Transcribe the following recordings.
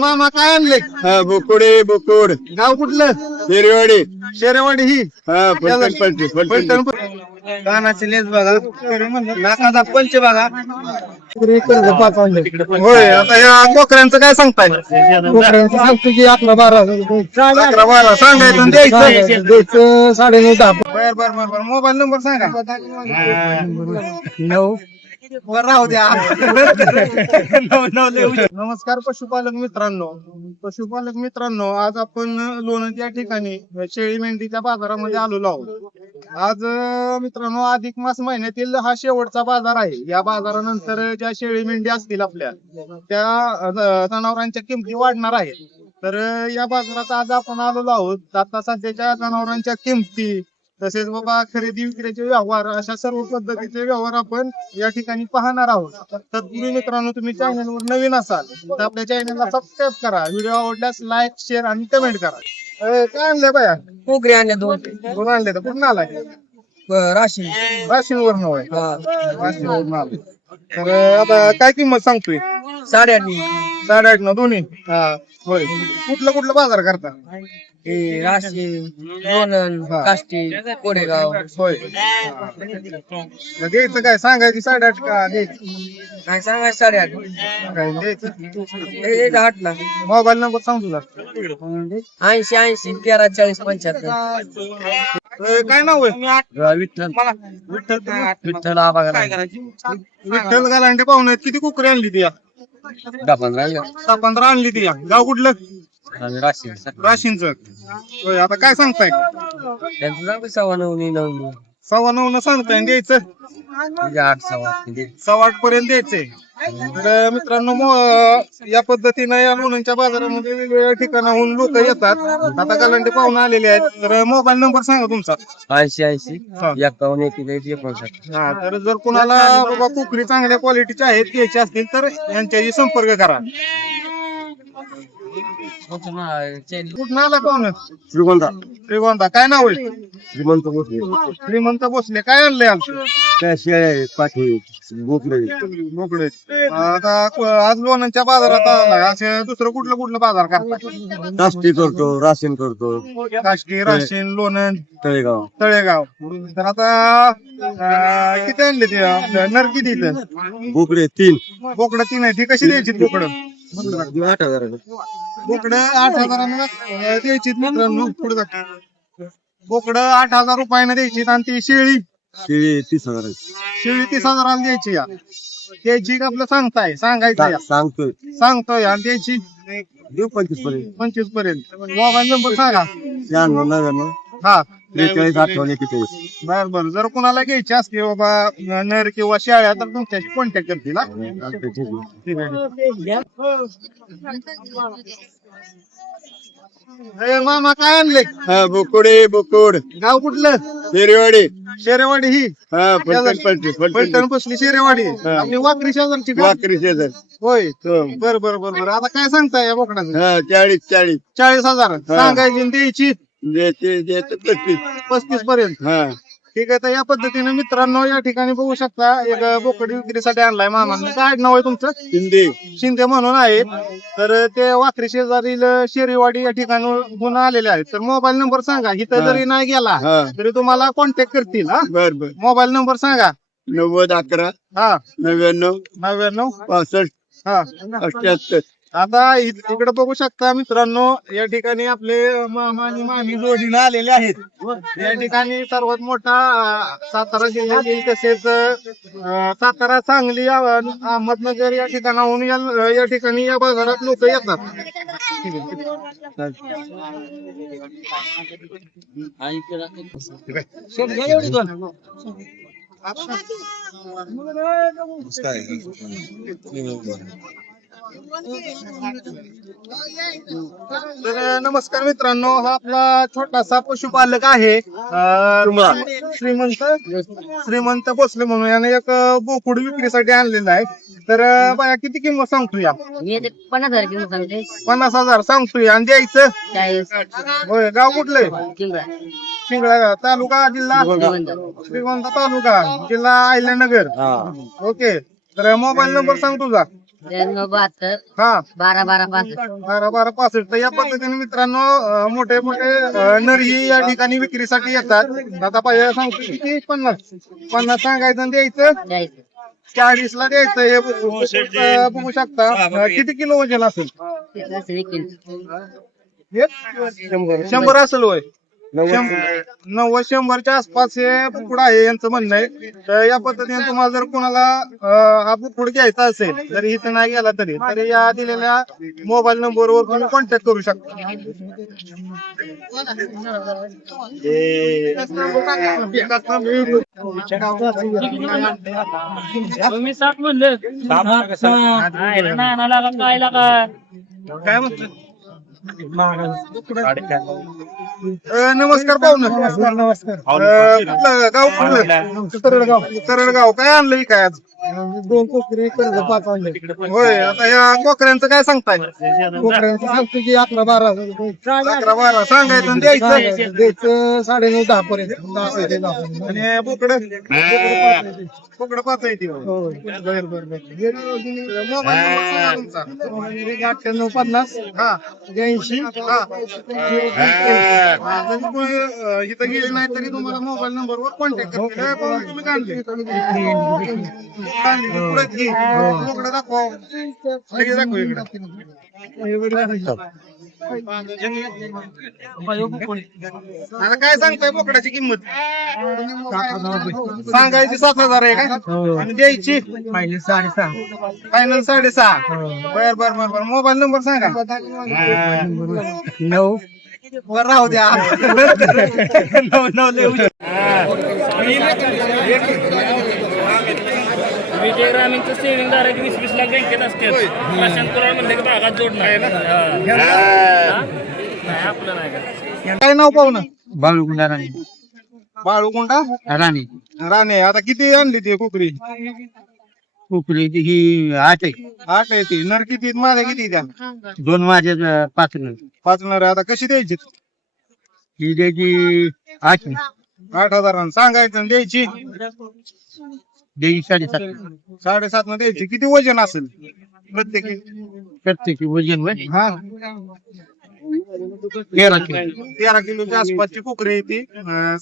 मामा काय आणले? बोकुडे बोकुड गाव कुठलं? हिरवाडी शेरेवाडी ही फलटण कानाचे लेस बघा, नाकाचा पंच बघा. होय, आता या कोकऱ्यांचं काय सांगताय? कोकऱ्यांचं सांगतो की 11-12 11-12 सांगायचं आणि द्यायचं. द्यायचं 9.5-10. बर बर बर बर, मोबाईल नंबर सांगा. 9 राहू द्या. नमस्कार पशुपालक मित्रांनो, आज आपण लोणंद या ठिकाणी शेळी मेंढीच्या बाजारामध्ये आलेलो आहोत. आज मित्रांनो, अधिक मास महिन्यातील हा शेवटचा बाजार आहे. या बाजारानंतर ज्या शेळी मेंढी असतील आपल्या, त्या जनावरांच्या किमती वाढणार आहेत. तर या बाजारात आज आपण आलेलो आहोत. आता सध्याच्या जनावरांच्या किमती, तसेच बाबा खरेदी विक्रीचे व्यवहार, अशा सर्व पद्धतीचे व्यवहार आपण या ठिकाणी पाहणार आहोत. तत्पूर्वी मित्रांनो, तुम्ही चॅनलवर नवीन असाल तर आपल्या चॅनलला सबस्क्राईब करा. व्हिडिओ आवडल्यास लाईक, शेअर आणि कमेंट करा. काय आणले बाया? कोकरी आणले 2 आणले तर कुठून आलाय? राशीन राशीनवरून होय. राशीनवरून आले. तर आता काय किंमत सांगतोय? 8.5 8.5 दोन्ही. होय. कुठलं बाजार करता? राशीन, लोणंद, काष्टी, कोडेगाव. होय. द्यायचं काय? सांगायची 8.5 का द्यायची? काय सांगायचं 8.5 काय द्यायचं? 8ला. मोबाईल नंबर सांग तुझा. 80 13 40 75. काय नाव आहे? विठ्ठल विठ्ठल आबागा. विठ्ठल गालांडे पाहुणे आहेत. किती कुकरी आणली ती? 15 आणली ती. गाव कुठलं? राशीन. राशीनचं. होय. आता काय सांगताय? त्यांचं सांगतो 9.9 9.15 न सांगताय आणि द्यायचं 8.15 पर्यंत द्यायचंय. तर मित्रांनो, या पद्धतीनं या लोणंदच्या बाजारामध्ये वेगवेगळ्या ठिकाणाहून लोक येतात. आता गालांडे पाहुणे आलेले आहेत. तर मोबाईल नंबर सांगा तुमचा. 80 51 51. हा, तर जर कुणाला बाबा कुकरी चांगल्या क्वालिटीच्या आहेत घ्यायचे असतील तर यांच्याशी संपर्क करा. कुठं आला पाहुणे? श्रीगोंदा. काय नाव आहे? श्रीमंत भोसले. काय आणलंय आमचं? बोकडे. आता आज लोणंदच्या बाजारात आला. असे दुसरं कुठलं बाजार करता? काष्टी करतो, राशन करतो, काष्टी, राशीन, लोणंद, तळेगाव. तर आता किती आणले ते? नर किती इथं? बोकडे 3 बोकडं 3 आहे. ती कशी द्यायची बोकडं? 8,000. बोकडं 8,000 द्यायची मित्रांनो. पुढे जा. बोकडं 8,000 रुपयाने द्यायची. आणि ती शेळी 30,000. शेळी 30,000 द्यायची. या द्यायची का आपलं सांगायचं? सांगतोय. आणि द्यायची देऊ 25 25 पर्यंत. मोबाईल नंबर सांगा. 96 हा, 43 58 41. बर. जर कुणाला घ्यायची असते बाबा नर किंवा शेळ्या तर तुमच्याशी कॉन्टॅक्ट करतील. ठीक आहे. मामा काय आणले? बोकुड गाव कुठलं? हिरवाडी शेरेवाडी ही. फलटण बसली शेरेवाडी. आपली वाकरी शेजारची का? वाकरी शेजार. होय. बर. आता काय सांगताय या बोकडाचं? 40 40,000 सांगायची आणि द्यायची 35 35 पर्यंत. ठीक आहे. तर या पद्धतीने मित्रांनो, या ठिकाणी बघू शकता एक बोकडी विक्रीसाठी आणलाय मामांनी. काय नाव आहे तुमचं? शिंदे म्हणून आहेत. तर ते वाकरी शेजारील शेरीवाडी या ठिकाणी आलेले आहेत. तर मोबाईल नंबर सांगा. इथं जरी नाही गेला तरी तुम्हाला कॉन्टॅक्ट करतील. बर. मोबाईल नंबर सांगा. 90 11 हा, 99 99 65 हा. 78. आता इकडे बघू शकता मित्रांनो, या ठिकाणी आपले मामा आणि मामी जोडीला आलेले आहेत. या ठिकाणी सर्वात मोठा सातारा जिल्ह्यातील, तसेच सातारा, सांगली, अहमदनगर या ठिकाणाहून या ठिकाणी या बाजारात लोक येतात. तर नमस्कार मित्रांनो, हा आपला छोटासा पशुपालक आहे श्रीमंत भोसले म्हणून. याने एक बोकुड विक्रीसाठी आणलेला आहे. तर बाया किती किंमत सांगतो? या 50,000 किंमत सांगते. 50,000 सांगतोय. आणि द्यायचं? 40. होय. गाव कुठलंय? शिंगळा तालुका, जिल्हा श्रीगोंदा तालुका, जिल्हा अहिल्यानगर. ओके. तर मोबाईल नंबर सांग तुझा. बहात्तर हा 12 12 65 12 12 65. तर या पद्धतीने मित्रांनो मोठे मोठे नरही या ठिकाणी विक्रीसाठी येतात. आता पाहिजे सांगतो किती 50 सांगायचं आणि द्यायचं 40 ला द्यायचं. हे बघू शकता किती किलो वजन असेल? 100 असेल होय. 90-100च्या आसपास हे बुकुड आहे यांचं म्हणणं आहे. तर या पद्धतीने तुम्हाला जर कोणाला हा बुकुड घ्यायचा असेल जरी इथं नाही गेला तरी या दिलेल्या मोबाईल नंबरवर तुम्ही कॉन्टॅक्ट करू शकता. तुम्ही सात म्हणलं काय म्हणतो? नमस्कार पाहुणं. नमस्कार. कुठलं गाव कुठलं? तरडगाव. काय आणलंय काय आज? 2 कोकरी कर्ज 5 आणले. होय. आता या कोकऱ्यांचं काय सांगताय? कोकऱ्यांचं सांगतो की 11-12 11-12 सांगायचं आणि द्यायचं. द्यायचं 9.5-10 पर्यंत. 10 ते 10. आणि बोकडं 5 आहे ती. बर. मोबाईल नंबर सांगा तुमचा. 9850 हा 82 जरी कोणी इथं गेले नाही तरी तुम्हाला मोबाईल नंबरवर कॉन्टॅक्ट करतील. तुम्ही काढले पुढे घे. बोकडं दाखवा. सगळे दाखव इकडे. आता काय सांगताय बोकडाची किंमत? सांगायची 7,000 आहे काय? आणि द्यायची पाहिजे 6.5 फायनल 6.5. बर. मोबाईल नंबर सांगा. 9 वर राहू द्या. 9 विजय ग्रामीणचं सेव्हिंग डायरेक्ट 20-20 लाख बँकेत असते. प्रशांत कुराळ म्हणले की भागात जोडणार नाही आपलं नाही का. काय नाव पाहुणं? बाळूकुंडा राणी बाळूकोंडा राणी राणे. आता किती आणली ती कोकरी? कोकरीची ही 8 आहे. 8 आहे ती. नर किती माझ्या किती त्या? 2 माझ्या 5 नर. 5 नर. आता कशी द्यायची? ही द्यायची 8 8,000 सांगायचं आणि द्यायची द्यायची 7.5 7.5 न द्यायची. किती वजन असेल प्रत्येकी? प्रत्येकी वजन वय हा 13 किलो. 13 किलोच्या आसपासची कोकरी आहे ती.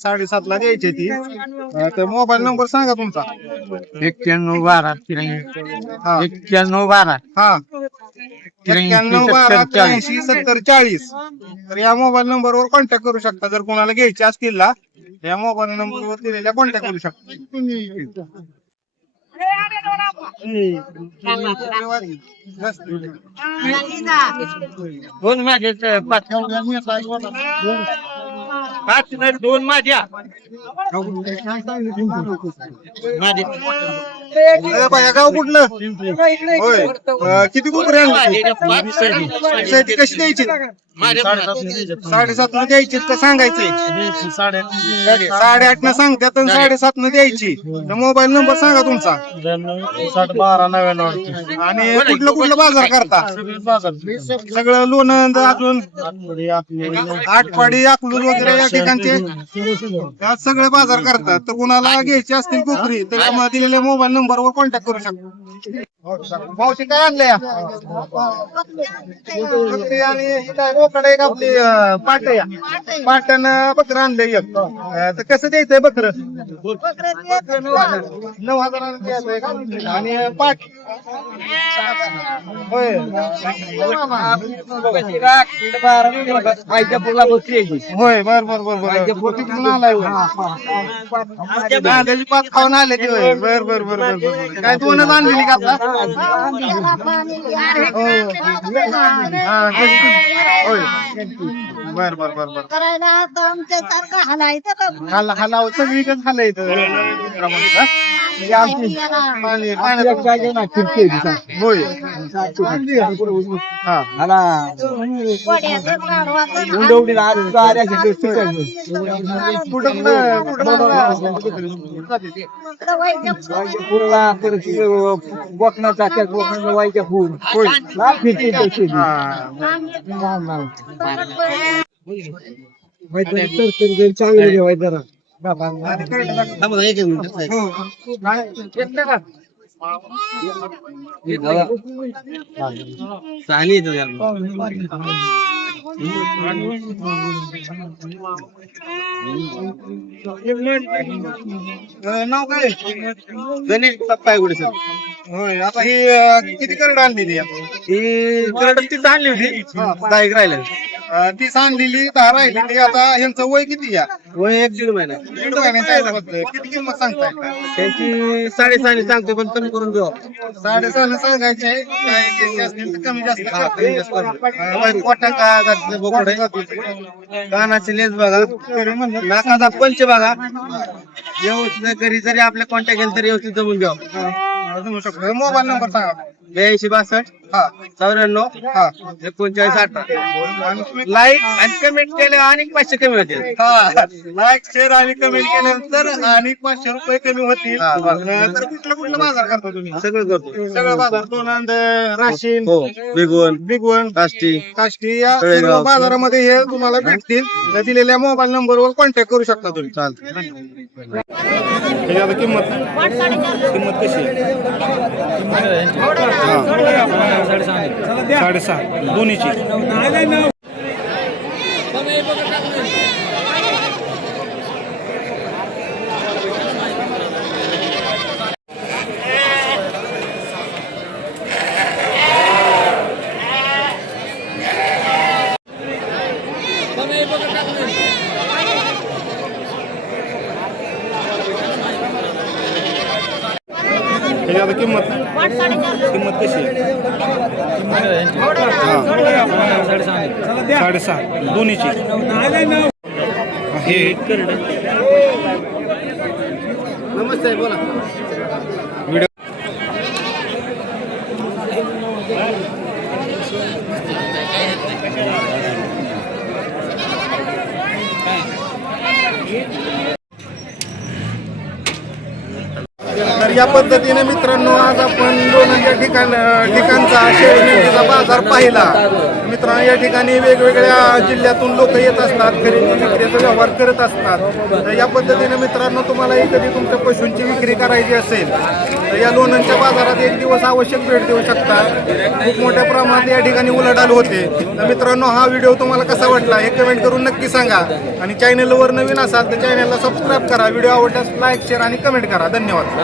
7.5 ला द्यायची ती. तर मोबाईल नंबर सांगा तुमचा. 9112 हा 9112 हा 91 12 40. 83 70 40. तर या मोबाईल नंबरवर कॉन्टॅक्ट करू शकता. जर कोणाला घ्यायचे असतील ना या मोबाईल नंबरवर दिलेल्या कॉन्टॅक्ट करू शकता. दोन माझे 5 नाही 2 माझ्या माझे गाव कुठलं? होय. किती कोकरी आणली? कशी द्यायची? 7.5 न द्यायची का सांगायचे? 8.5 न सांगतात आणि 7.5 न द्यायची. मोबाईल नंबर सांगा तुमचा. 1299 आणि कुठलं बाजार करता? सगळं लोणंद अजून आटपाडी अकलूज वगैरे या ठिकाणचे त्यात सगळे बाजार करतात. तर कुणाला घ्यायची असतील कोकरी तर आम्हाला दिलेल्या मोबाईल नंबरवर कॉन्टॅक्ट करू शकता. मावशी काय आणलंय? आणि ही काय बोकड आहे का आपली पाटया? पाटण बकरं आणलंय एक. तर कसं द्यायचंय बकरं? 9,000 द्यायचंय का? आणि पाट होय होय. बर. तिकडून आलाय त्याची पाच खाऊन आले ते. होय. बर. काय 2च आणलेली का आता? होय. बर. हलाव सगळीकडे झालंय होय. हा वाईच्या फूल चांगलं जेवायचं जरा. नाव काय गणेश पायगुडे सर. होय आता ही किती करड आणली ती ही करड ती आणली होती 10 एक राहिलं. ती सांगलेली 10 राहिली आता ह्यांचं वय किती या वय 1 दीड महिना. दीड महिन्याचं आहे फक्त. किती किंमत सांगताय त्यांची 6.5 सांगतो पण कमी करून देऊ. 6.5 सांगायचे काय कमी असतील तर कमी जास्त कानाची लेस बघा, नाकाचा पंच बघा, व्यवस्थित घरी जरी आपल्या कॉन्टॅक्ट केलं तरी व्यवस्थित जमून घ्या. जमू शकतो. मोबाईल नंबर सांगा. 8262 हा 94 हा 39 18. लाईक आणि कमेंट केले आणि 500 कमी होतील. हा लाईक शेअर आणि कमेंट केल्यानंतर आणि 500 रुपये कमी होतील. तर कुठलं बाजार करता तुम्ही? सगळं करतो. सगळं बाजार लोणंद, राशीन, हो, बिगवन, बिगवन, काष्टी, काष्टी या तळेगाव. सर्व बाजारामध्ये हे तुम्हाला भेटतील. त्या दिलेल्या मोबाईल नंबरवर कॉन्टॅक्ट करू शकता तुम्ही. चालतं. त्याची आता किंमत कशी आहे? 6.5 दोन्हीची. त्याची आता किंमत कशी आहे? 6.5 दोन्हीची. हे नमस्ते, बोला. व्हिडिओ तर या पद्धतीने मित्रांनो आज आपण लोणंद या ठिकाणचा शेळी मेंढीचा बाजार पाहिला. मित्रांनो या ठिकाणी वेगवेगळ्या जिल्ह्यातून लोक येत असतात, खरेदी विक्रीचा व्यवहार करत असतात. तर या पद्धतीने मित्रांनो तुम्हालाही कधी तुमच्या पशूंची विक्री करायची असेल तर या लोणंदच्या बाजारात एक दिवस आवश्यक भेट देऊ शकता. खूप मोठ्या प्रमाणात या ठिकाणी उलाढाल होते. तर मित्रांनो हा व्हिडिओ तुम्हाला कसा वाटला हे कमेंट करून नक्की सांगा. आणि चॅनलवर नवीन असाल तर चॅनलला सबस्क्राईब करा. व्हिडिओ आवडल्यास लाईक शेअर आणि कमेंट करा. धन्यवाद.